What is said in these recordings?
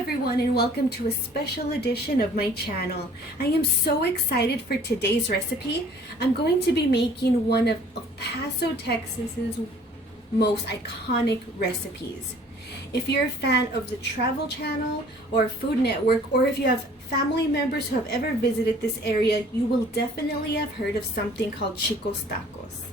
everyone, and welcome to a special edition of my channel. I am so excited for today's recipe. I'm going to be making one of El Paso, Texas's most iconic recipes. If you're a fan of the Travel Channel or Food Network, or if you have family members who have ever visited this area, you will definitely have heard of something called Chico's tacos.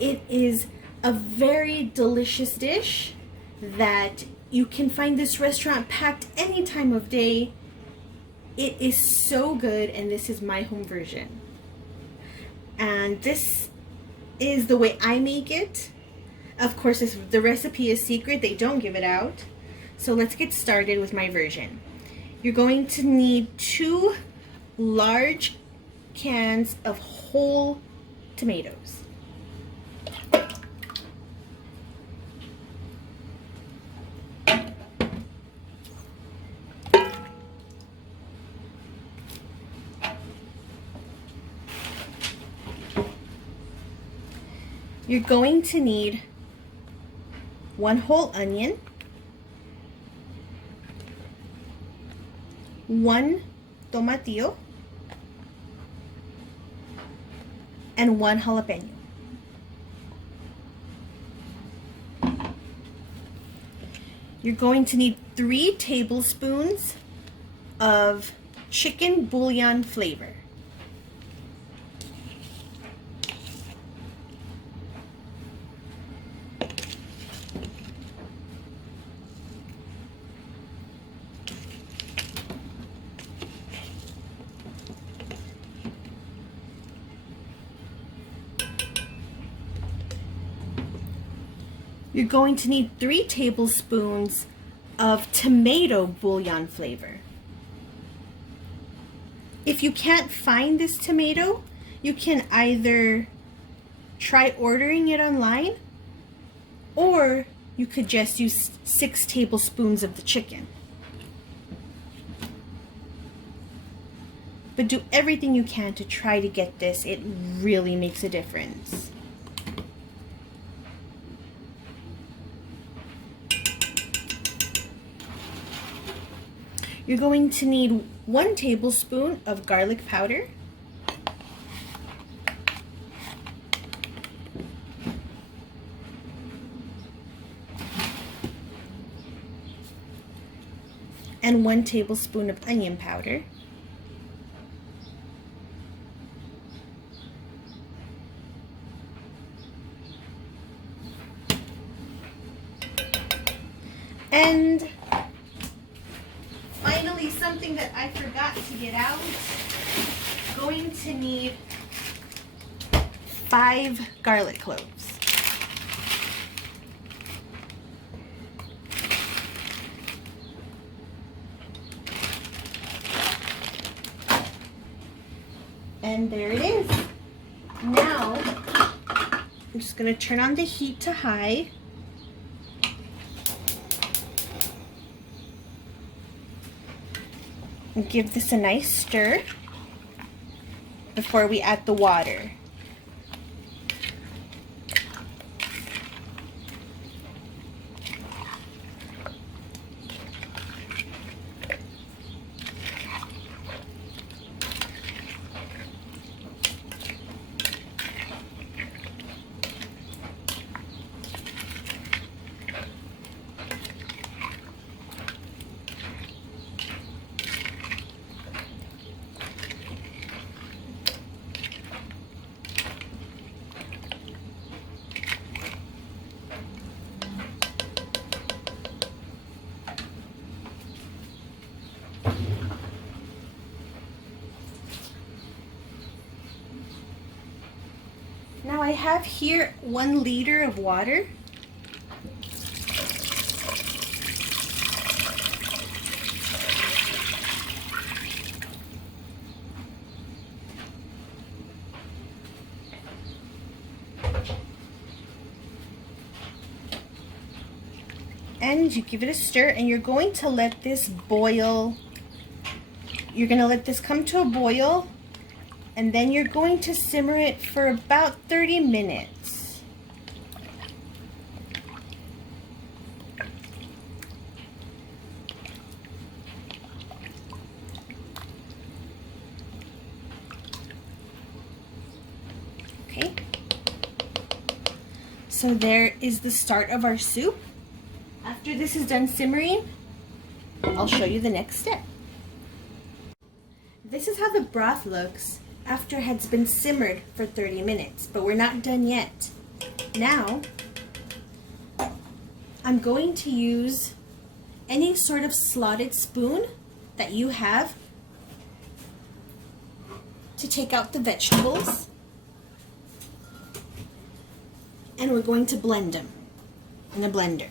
It is a very delicious dish that you can find this restaurant packed any time of day. It is so good, and this is my home version. And this is the way I make it. Of course, if the recipe is secret, they don't give it out. So let's get started with my version. You're going to need 2 large cans of whole tomatoes. You're going to need 1 whole onion, 1 tomatillo, and 1 jalapeno. You're going to need 3 tablespoons of chicken bouillon flavor. You're going to need 3 tablespoons of tomato bouillon flavor. If you can't find this tomato, you can either try ordering it online, or you could just use 6 tablespoons of the chicken. But do everything you can to try to get this. It really makes a difference. You're going to need 1 tablespoon of garlic powder, and 1 tablespoon of onion powder, and finally, something that I forgot to get out, going to need 5 garlic cloves. And there it is. Now, I'm just going to turn on the heat to high. And give this a nice stir before we add the water. Now I have here 1 liter of water. And you give it a stir, and you're going to let this boil. You're going to let this come to a boil, and then you're going to simmer it for about 30 minutes. So there is the start of our soup. After this is done simmering, I'll show you the next step. This is how the broth looks after it has been simmered for 30 minutes, but we're not done yet. Now, I'm going to use any sort of slotted spoon that you have to take out the vegetables. And we're going to blend them in a blender.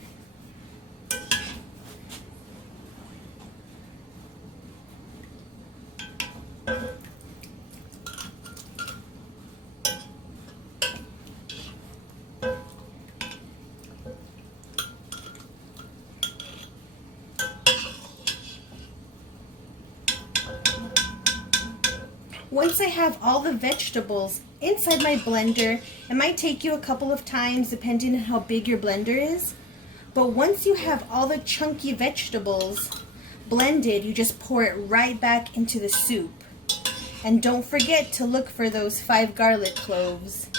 Once I have all the vegetables inside my blender, it might take you a couple of times depending on how big your blender is, but once you have all the chunky vegetables blended, you just pour it right back into the soup. And don't forget to look for those 5 garlic cloves.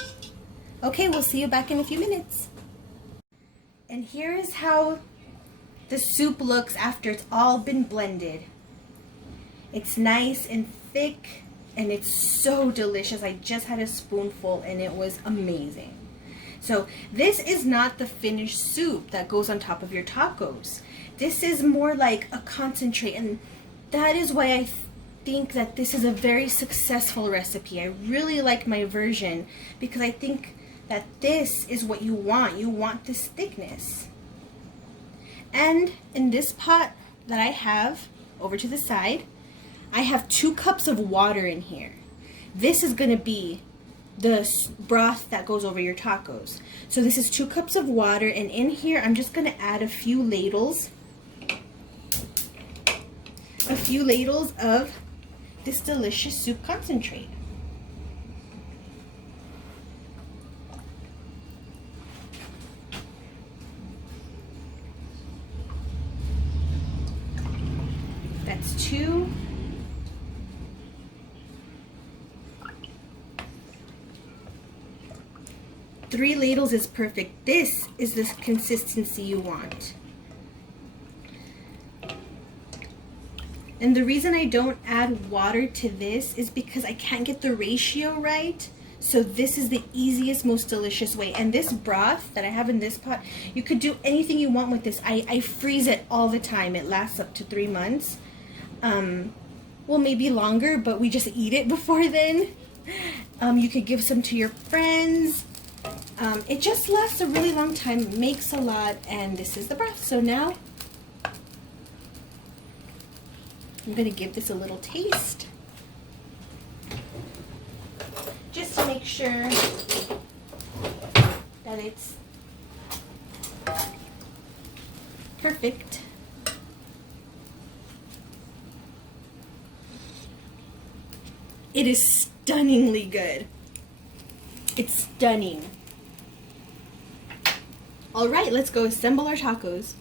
Okay, we'll see you back in a few minutes. And here is how the soup looks after it's all been blended. It's nice and thick. And it's so delicious. I just had a spoonful and it was amazing. So this is not the finished soup that goes on top of your tacos. This is more like a concentrate, and that is why I think that this is a very successful recipe. I really like my version because I think that this is what you want. You want this thickness. And in this pot that I have over to the side, I have 2 cups of water in here. This is going to be the broth that goes over your tacos. So this is 2 cups of water, and in here I'm just going to add a few ladles of this delicious soup concentrate. That's 2. Three ladles is perfect. This is the consistency you want. And the reason I don't add water to this is because I can't get the ratio right. So this is the easiest, most delicious way. And this broth that I have in this pot, you could do anything you want with this. I freeze it all the time. It lasts up to 3 months. Well, maybe longer, but we just eat it before then. You could give some to your friends. It just lasts a really long time, makes a lot, and this is the broth. So now I'm going to give this a little taste, just to make sure that it's perfect. It is stunningly good. It's stunning. All right, let's go assemble our tacos.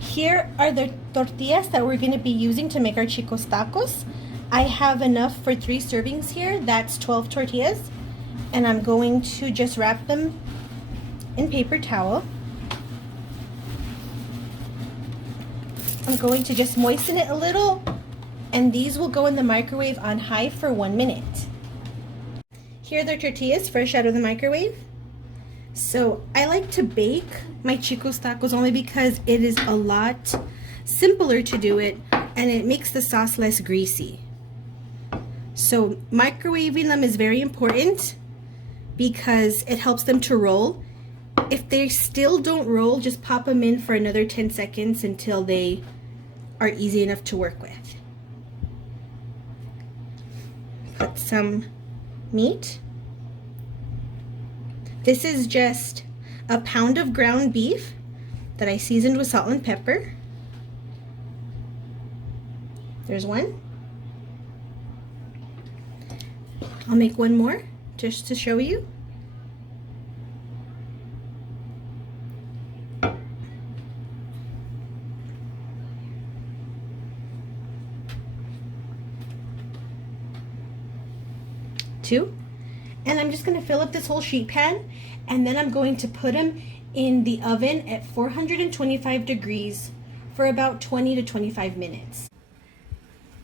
Here are the tortillas that we're going to be using to make our Chico's tacos. I have enough for 3 servings here. That's 12 tortillas. And I'm going to just wrap them in paper towel. I'm going to just moisten it a little, and these will go in the microwave on high for 1 minute. Here are the tortillas fresh out of the microwave. So I like to bake my Chico's tacos only because it is a lot simpler to do it, and it makes the sauce less greasy. So microwaving them is very important because it helps them to roll. If they still don't roll, just pop them in for another 10 seconds until they are easy enough to work with. Put some meat. This is just a pound of ground beef that I seasoned with salt and pepper. There's one. I'll make one more just to show you. Two. And I'm just going to fill up this whole sheet pan, and then I'm going to put them in the oven at 425 degrees for about 20 to 25 minutes.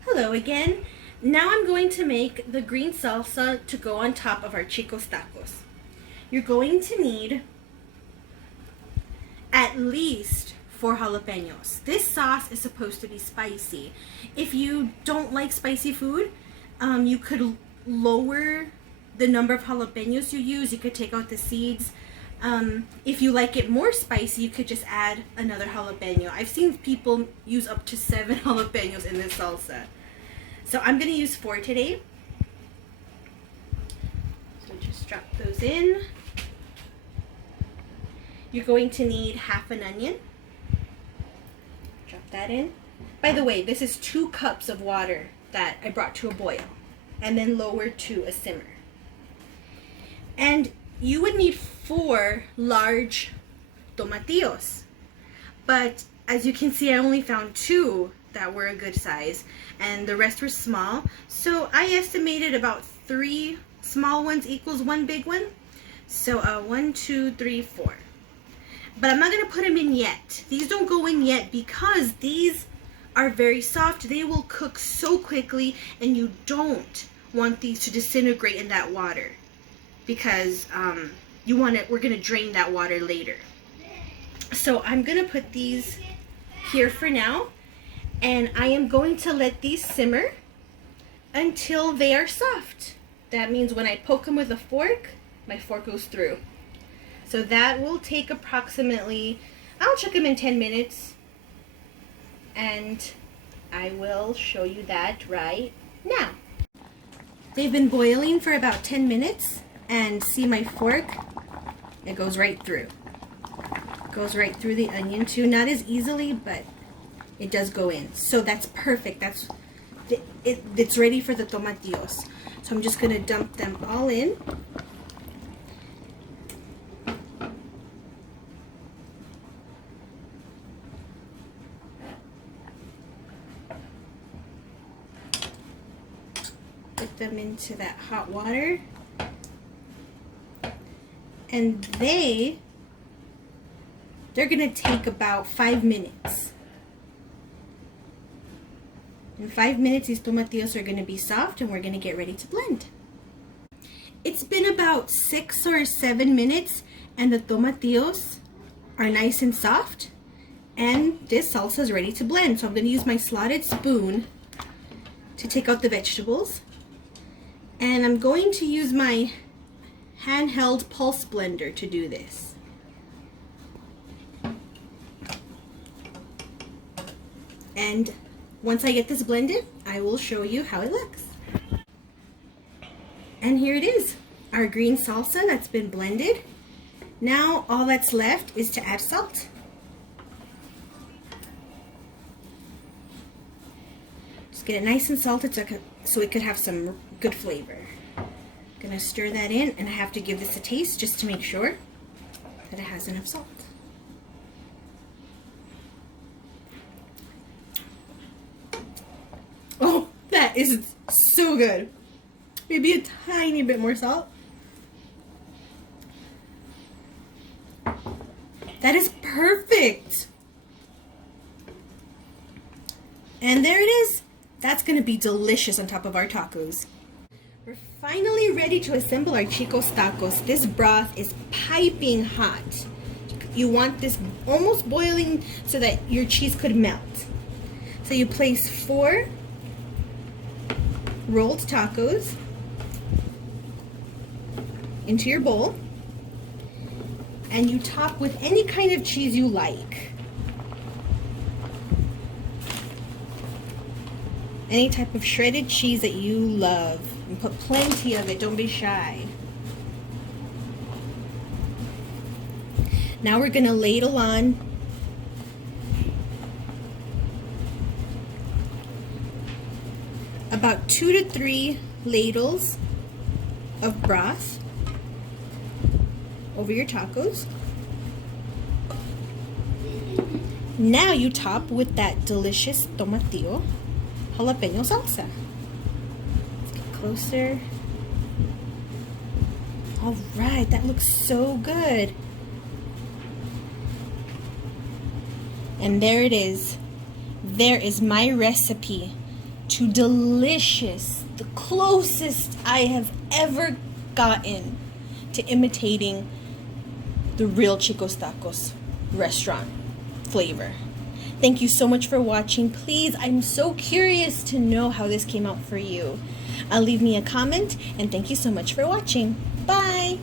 Hello again. Now I'm going to make the green salsa to go on top of our Chico's tacos. You're going to need at least 4 jalapenos. This sauce is supposed to be spicy. If you don't like spicy food, you could lower the number of jalapenos you use. You could take out the seeds. If you like it more spicy, you could just add another jalapeno. I've seen people use up to 7 jalapenos in this salsa. So I'm going to use 4 today. So just drop those in. You're going to need half an onion. Drop that in. By the way, this is 2 cups of water that I brought to a boil and then lowered to a simmer. And you would need 4 large tomatillos. But as you can see, I only found 2 that were a good size and the rest were small. So I estimated about 3 small ones equals 1 big one. So 1, 2, 3, 4. But I'm not going to put them in yet. These don't go in yet because these are very soft. They will cook so quickly, and you don't want these to disintegrate in that water because we're going to drain that water later. So I'm going to put these here for now, and I am going to let these simmer until they are soft. That means when I poke them with a fork, my fork goes through. So that will take approximately, I'll check them in 10 minutes, and I will show you that right now. They've been boiling for about 10 minutes, and see my fork, it goes right through. It goes right through the onion too, not as easily, but it does go in. So that's perfect. It's ready for the tomatillos. So I'm just gonna dump them all in. Put them into that hot water, and they're gonna take about 5 minutes. In 5 minutes, these tomatillos are gonna be soft, and we're gonna get ready to blend. It's been about 6 or 7 minutes, and the tomatillos are nice and soft, and this salsa is ready to blend. So I'm gonna use my slotted spoon to take out the vegetables. And I'm going to use my handheld pulse blender to do this. And once I get this blended, I will show you how it looks. And here it is, our green salsa that's been blended. Now all that's left is to add salt. Just get it nice and salted so it could have some good flavor. I'm gonna stir that in, and I have to give this a taste just to make sure that it has enough salt. Oh, that is so good. Maybe a tiny bit more salt. That is perfect. And there it is. That's going to be delicious on top of our tacos. We're finally ready to assemble our Chico's tacos. This broth is piping hot. You want this almost boiling so that your cheese could melt. So you place 4 rolled tacos into your bowl, and you top with any kind of cheese you like. Any type of shredded cheese that you love. And put plenty of it, don't be shy. Now we're gonna ladle on about 2 to 3 ladles of broth over your tacos. Now you top with that delicious tomatillo jalapeno salsa. Let's get closer. All right, that looks so good. And there it is. There is my recipe to delicious, the closest I have ever gotten to imitating the real Chico's Tacos restaurant flavor. Thank you so much for watching. Please, I'm so curious to know how this came out for you. Leave me a comment, and thank you so much for watching. Bye!